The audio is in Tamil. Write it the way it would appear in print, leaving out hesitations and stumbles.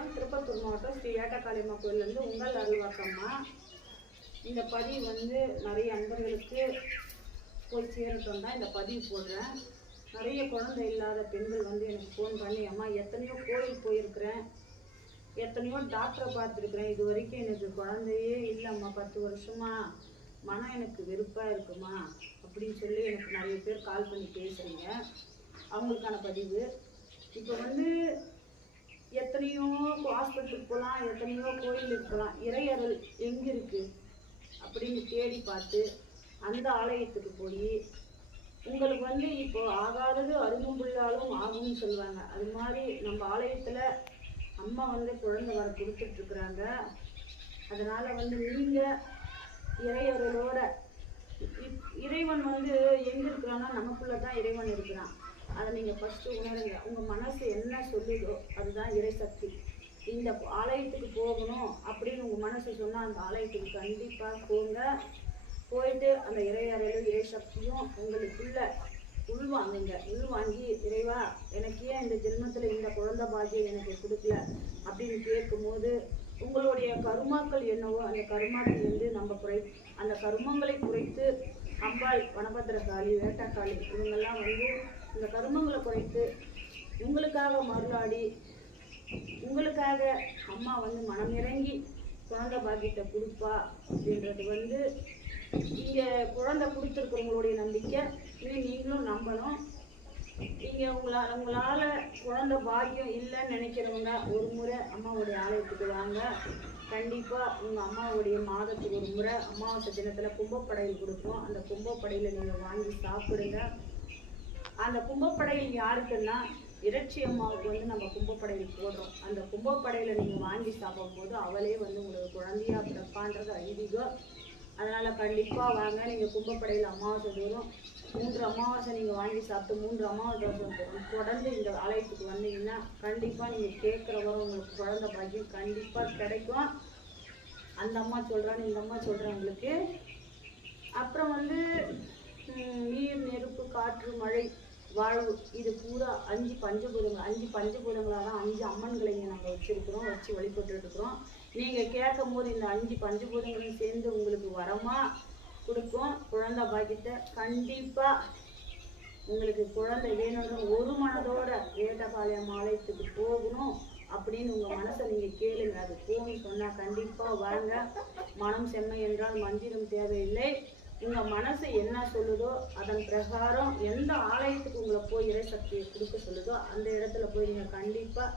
வணக்கம். திருப்பத்தூர் மாவட்டம் ஸ்ரீ வேட்டக்காளியம்மா கோயிலேருந்து உங்கள் அருள்வாக்கம்மா. இந்த பதிவு நிறைய அன்பர்களுக்கு போய் சேரட்டும் தான் இந்த பதிவு போடுறேன். நிறைய குழந்தை இல்லாத பெண்கள் எனக்கு ஃபோன் பண்ணி, அம்மா எத்தனையோ கோயில் போயிருக்கிறேன், எத்தனையோ டாக்டரை பார்த்துருக்குறேன், இது வரைக்கும் எனக்கு குழந்தையே இல்லைம்மா, 10 வருஷமா மனம் எனக்கு வெறுப்பாக இருக்குமா அப்படின்னு சொல்லி எனக்கு நிறைய பேர் கால் பண்ணி பேசுகிறீங்க. அவங்களுக்கான பதிவு. இப்போ எத்தனையோ ஹாஸ்பிட்டலுக்கு போகலாம், எத்தனையோ கோயிலுக்கு போகலாம், இறையருள் எங்கே இருக்குது அப்படின்னு தேடி பார்த்து அந்த ஆலயத்துக்கு போய் உங்களுக்கு இப்போ ஆகாதது அருகும்புள்ளாலும் ஆகும்னு சொல்லுவாங்க. அது மாதிரி நம்ம ஆலயத்தில் அம்மா குழந்தை வர கொடுத்துட்ருக்குறாங்க. அதனால் நீங்கள் இறையருளோட இறைவன் எங்கே இருக்கிறான்னா நமக்குள்ளே தான் இறைவன் இருக்கிறான். அதை நீங்கள் ஃபஸ்ட்டு உணருங்க. உங்கள் மனசு என்ன சொல்லுதோ அதுதான் இறைசக்தி. இந்த ஆலயத்துக்கு போகணும் அப்படின்னு உங்கள் மனசு சொன்னால் அந்த ஆலயத்துக்கு கண்டிப்பாக போங்க. போயிட்டு அந்த இறையறையிலும் இறைசக்தியும் உங்களுக்குள்ள உள்வாங்குங்க. உள்வாங்கி, இறைவா எனக்கு ஏன் இந்த ஜென்மத்தில் இந்த குழந்தை பாக்கியம் எனக்கு கொடுக்கல அப்படின்னு கேட்கும்போது உங்களுடைய கருமாக்கள் என்னவோ அந்த கருமாக்கள் நம்ம அந்த கருமங்களை குறைத்து அம்பாள், வனபத்திரகாளி, வேட்டக்காளி இவங்கெல்லாம் இந்த கருமங்களை குறைத்து உங்களுக்காக மருளாடி உங்களுக்காக அம்மா மனம் இறங்கி குழந்தை பாக்கியத்தை கொடுப்பா அப்படின்றது இங்கே குழந்தை கொடுத்துருக்கிறவங்களுடைய நம்பிக்கை. நீங்களும் நம்பணும். நீங்கள் உங்களால் குழந்தை பாக்கியம் இல்லைன்னு நினைக்கிறவங்க ஒரு முறை அம்மாவுடைய ஆலயத்துக்கு வாங்க. கண்டிப்பாக உங்கள் அம்மாவுடைய மாதத்துக்கு ஒரு முறை அமாவாசை தினத்தில் கும்பப்படையில் கொடுப்போம். அந்த கும்பப்படையில் நீங்கள் வாங்கி சாப்பிடுங்க. அந்த கும்பப்படையில் யாருக்குன்னா இறைச்சி அம்மாவுக்கு நம்ம கும்பப்படையில் போடுறோம். அந்த கும்பப்படையில் நீங்கள் வாங்கி சாப்பிடும்போது அவளே உங்களுக்கு குழந்தையாக பிறப்பான்றது ஐதீகம். அதனால் கண்டிப்பாக வாங்க. நீங்கள் கும்பப்படையில் அமாவாசை தோறும் 3 அமாவாசை நீங்கள் வாங்கி சாப்பிட்டு 3 அமாவாசை தொடர்ந்து இந்த ஆலயத்துக்கு வந்தீங்கன்னா கண்டிப்பாக நீங்கள் கேட்குற வரை உங்களுக்கு குழந்தை பாக்கியம் கண்டிப்பாக கிடைக்கும். அந்த அம்மா சொல்கிறான்னு இந்த அம்மா சொல்கிறவங்களுக்கு. அப்புறம் நீர், நெருப்பு, காற்று, மழை, வாழ்வு, இது பூரா 5 பஞ்சபூதங்கள். 5 பஞ்சபூதங்களாக தான் 5 அம்மன்களை நாங்கள் வச்சு வழிபட்டு இருக்கிறோம். நீங்கள் கேட்கும் போது இந்த 5 பஞ்சபூதங்களையும் சேர்ந்து உங்களுக்கு வரமாக கொடுக்கும் குழந்தை பாக்கியத்தை. கண்டிப்பாக உங்களுக்கு குழந்தை வேணும்னு ஒரு மனதோட வேட்டக்காளியம்மா ஆலயத்துக்கு போகணும் அப்படின்னு உங்கள் மனசை நீங்கள் கேளுங்க. அது போகணும்னு சொன்னால் கண்டிப்பாக வாங்க. மனம் செம்மை என்றால் மந்திரம் தேவையில்லை. உங்கள் மனசு என்ன சொல்லுதோ அதன் பிரகாரம் எந்த ஆலயத்துக்கு உங்களை போய் இறைசக்தியை கொடுக்க சொல்லுதோ அந்த இடத்துல போய் நீங்கள் கண்டிப்பாக